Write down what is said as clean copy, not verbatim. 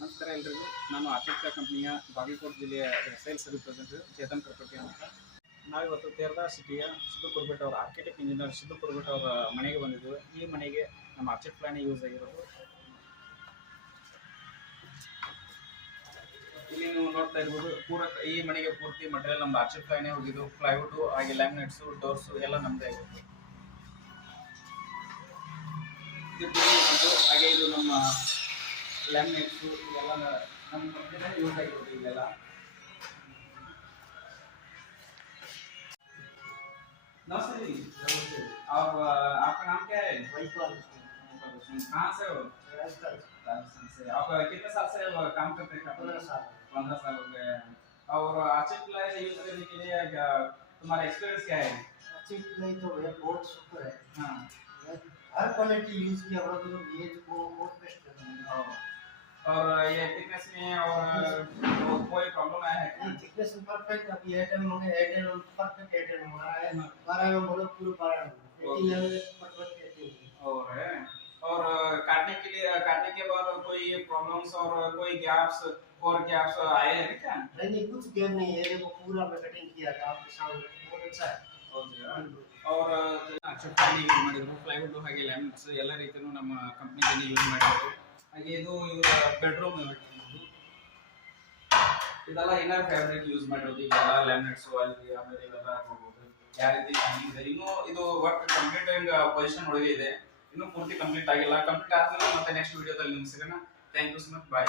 ನಮಸ್ಕಾರ ಎಲ್ರಿಗೂ. ನಾನು ಆರ್ಕಿಟೆಕ್ಟ್ ಕಂಪ್ನಿಯ ಬಾಗಲಕೋಟೆ ಜಿಲ್ಲೆಯ ಸೇಲ್ಸ್ ರಿಪ್ರೆಸೆಂಟೇಟಿವ್ ಚೇತನ್ ಕರ್ಪಟ್ಟಿ ಅಂತ. ನಾವಿವತ್ತು ತೇರದಾಳ ಸಿಟಿಯ ಸಿದ್ದು ಕುರ್ಬೆಟ್ ಅವರ ಆರ್ಕಿಟೆಕ್ಟ್ ಇಂಜಿನಿಯರ್ ಸಿದ್ದು ಕುರ್ಬೆಟ್ ಅವರ ಮನೆಗೆ ಬಂದಿದ್ದೇವೆ. ಈ ಮನೆಗೆ ನಮ್ಮ ಆರ್ಚಿಡ್ ಪ್ಲಾನ್ ಯೂಸ್ ಆಗಿರೋದು. ಇಲ್ಲಿ ನೀವು ನೋಡ್ತಾ ಇರ್ಬೋದು, ಈ ಮನೆಗೆ ಪೂರ್ತಿ ಮಟೀರಿಯಲ್ ನಮ್ದು ಆರ್ಚಿಡ್ ಪ್ಲಾನೇ ಹೋಗಿದ್ದು. ಪ್ಲೈವುಡ್ ಹಾಗೆ ಲ್ಯಾಮಿನೇಟ್ಸು, ಡೋರ್ಸು ಎಲ್ಲ ನಮ್ಮದೇ ಆಗಿತ್ತು. ಹಾಗೆ ಇದು ನಮ್ಮ ಲ್ಯಾಮಿನೇಟ್ಸು ಇದೆಲ್ಲ ನಮ್ಮ ಕಂಪ್ನಿನೇ ಯೂಸ್ ಆಗಿರೋದು. ಇದೆಲ್ಲ नमस्ते जी। नमस्ते। आप आपका नाम क्या है? वहीपाल। कहाँ से हो? राजस्थान से। आप कितने साल से काम करते हैं? 15 साल। 15 साल हो गए। और आर्चिड प्लाई यूज करने के लिए क्या तुम्हारा एक्सपीरियंस क्या है? आर्चिड प्लाई तो ये बहुत सुपर है। हाँ, हर क्वालिटी यूज किया हुआ तो ये तो बहुत बेस्ट है। और ये थिकनेस में और कोई प्रॉब्लम आया है? Thickness perfect. अभी एयरटेल होंगे, एयरटेल परफेक्ट एयरटेल हमारा है। 12 में बोलो पूरा 12 में परफेक्ट एयरटेल। और काटने के बाद कोई प्रॉब्लम्स और कोई गैप्स आए हैं क्या? नहीं, कुछ गैप नहीं है। देखो पूरा मैं कटिंग किया था आपके सामने, बहुत अच्छा है। और ಆರ್ಚಿಡ್ ಪ್ಲಾನ್ ಯೂಸ್ ಮಾಡಿದ್ರು. ಪ್ಲೈವುಡ್ ಹಾಗೆ ಲ್ಯಾಮಿನೇಟ್ಸ್ ಎಲ್ಲ ರೀತಿಯೂ ನಮ್ಮ ಕಂಪ್ನಿಯಲ್ಲಿ ಯೂಸ್ ಮಾಡಿದ್ರು. ಹಾಗೆ ಇದು ಇವರ ಬೆಡ್ರೂಮ್ ಇದೆಲ್ಲ ಇನ್ನರ್ ಫ್ಯಾಬ್ರಿಕ್ ಯೂಸ್ ಮಾಡಿರೋದು. ಇದೆಲ್ಲ ಲ್ಯಾಮಿನೇಟ್ಸ್ ಅಲ್ಲಿ ಆಮೇಲೆ ಇವೆಲ್ಲ ನೋಡ್ಬೋದು ಯಾವ ರೀತಿ ಇದೆ. ಇನ್ನೂ ಇದು ವರ್ಕ್ ಕಂಪ್ಲೀಟ್ ಪೊಸಿಷನ್ ಒಳಗೆ ಇದೆ, ಇನ್ನೂ ಪೂರ್ತಿ ಕಂಪ್ಲೀಟ್ ಆಗಿಲ್ಲ. ಕಂಪ್ಲೀಟ್ ಆದ್ಮೇಲೆ ಮತ್ತೆ ನೆಕ್ಸ್ಟ್ ವಿಡಿಯೋದಲ್ಲಿ ನಿಮ್ಗೆ ಸಿಗೋಣ. Thank you so much. Bye.